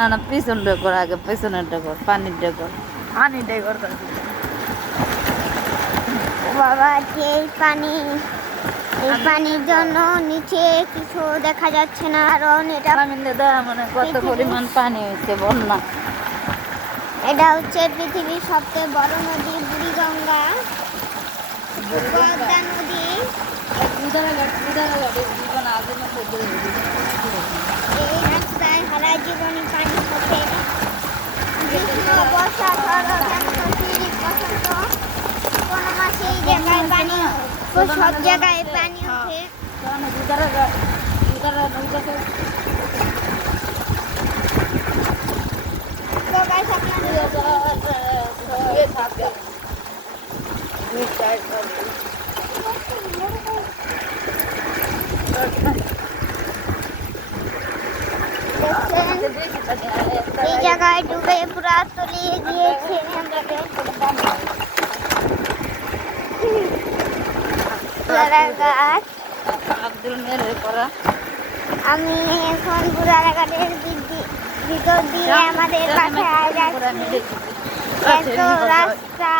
না না পিছনটা কর আগে, পিছনেরটা কর, পানিরটা কর। পানিটাই কর। বাবা এই পানির জন্য নিচে কিছু দেখা যাচ্ছে না, কারণ এটা মানে কত পরিমাণ পানি হয়েছে, বন্যা। এটা হচ্ছে পৃথিবীর সবচেয়ে বড় নদী বুড়িগঙ্গা, পদ্মা নদী। এই রাস্তায় সারা জীবনই পানি থাকে। গ্রীষ্ম, বর্ষা, শরৎ, হেমন্ত, শীত, বসন্ত, কোন মাসে এই জায়গায় পানি, সব জায়গায় পানি ওঠে। তো গাইস আপনাদের এই জায়গায় ডুবে পুরা তলিয়ে গিয়েছে গাছ। আমি এখন বুড়াঘাটের ভিতর দিয়ে আমাদের বাসায় যাচ্ছি। এত রাস্তা